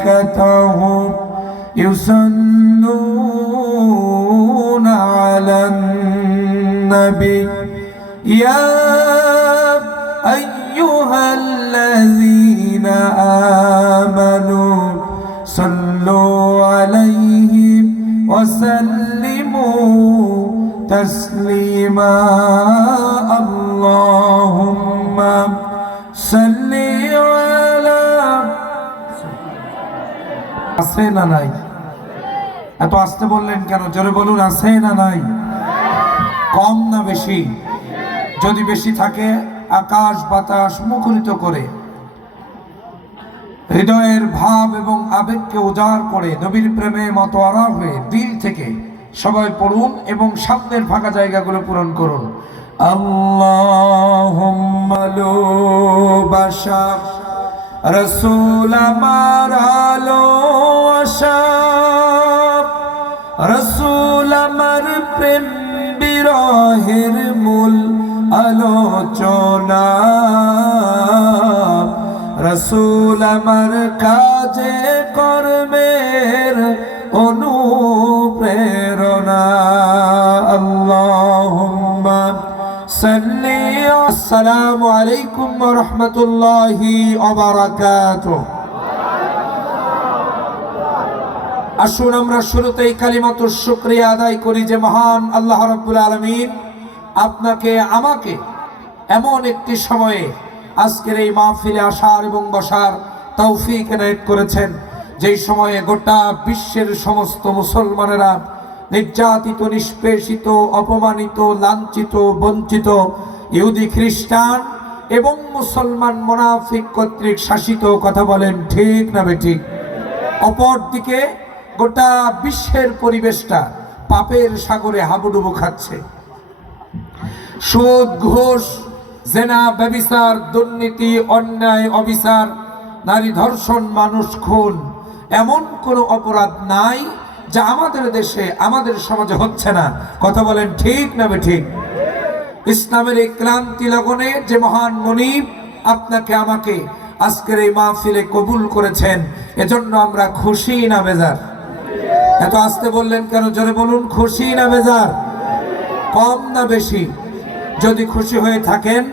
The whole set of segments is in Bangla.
وملائكته يصلون على النبي. يا أيها الذين آمنوا صلوا عليه وسلموا تسليما. اللهم صل আছে না নাই? এত আসতে বললেন কেন? জোরে বলুন, আছে না নাই? কম না বেশি? যদি বেশি থাকে, আকাশ বাতাস মুখরিত করে। হৃদয়ের ভাব এবং আবেগকে উজাড় করে নবীর প্রেমে মতোয়ারা হয়ে দিল থেকে সবাই পড়ুন এবং সামনের ফাঁকা জায়গাগুলো পূরণ করুন। আল্লাহ রসুল আমার আলো আশা। রসুল আমার প্রেম বিরহের মূল আলোচনা। রসুল আমার কাজে কর্মের অনুপ্রেরণা আসসালামু আলাইকুম রাহমাতুল্লাহি আসুন আমরা শুরুতেই কালিমাত শুক্রিয়া আদায় করি যে মহান আল্লাহ রাব্বুল আলামিন আপনাকে, আমাকে এমন একটি সময়ে আজকের এই মাহফিলে আসার এবং বসার তৌফিক এনায়েত করেছেন, যেই সময়ে গোটা বিশ্বের সমস্ত মুসলমানেরা নির্যাতিত, নিষ্পেষিত, অপমানিত, লাঞ্ছিত, বঞ্চিত ইহুদি খ্রিস্টান এবং মুসলমান মোনাফিক কর্তৃক শাসিত কথা বলেন, ঠিক না বেঠিক অপরদিকে গোটা বিশ্বের পরিবেশটা পাপের সাগরে হাবুডুবু খাচ্ছে। সুদ, ঘোষ, জেনা, ব্যবিচার, দুর্নীতি, অন্যায়, অবিচার, নারী ধর্ষণ, মানুষ খুন, এমন কোনো অপরাধ নাই যা আমাদের দেশে, আমাদের সমাজে হচ্ছে না। কথা বলেন, ঠিক না ঠিক? ইসলামের এই ক্লান্তি লগনে যে মহান মনিব আপনাকে, আমাকে আজকের এই মাহফিলে কবুল করেছেন, এজন্য আমরা খুশি না বেজার। এত আসতে বললেন কেন? জোরে বলুন, খুশি না বেজার? কম না বেশি? যদি খুশি হয়ে থাকেন,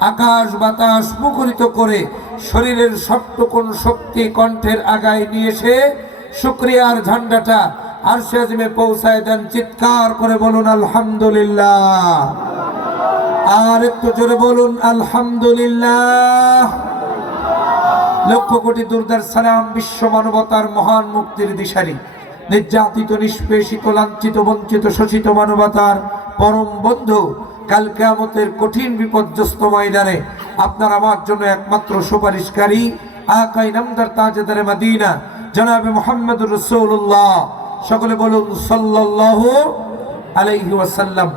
আকাশ বাতাস মুখরিত করে শরীরের সবটুকুন শক্তি কণ্ঠের আগায় নিয়ে এসে শুক্রিয়ার ঝান্ডাটা আর সেজমে পৌঁছায় দেন, চিৎকার করে বলুন, আলহামদুলিল্লাহ। আর একটু জোরে বলুন, আলহামদুলিল্লাহ। লক্ষ কোটি দুর্গার সালাম, বিশ্ব মানবতার মহান মুক্তির দিশারি। নির্যাতিত, নিষ্পেষিত, লাঞ্ছিত, বঞ্চিত, শোষিত মানবতার পরম বন্ধু, কাল কেয়ামতের কঠিন বিপর্যস্ত ময়দানে আপনার আমার জন্য একমাত্র সুপারিশকারী, আকাই নামদার তাজেদারে মাদিনা, জনাবে মোহাম্মদ রসুল্লাহ সকলে বলুন, সাল্লাল্লাহু আলাইহি ওয়াসাল্লাম।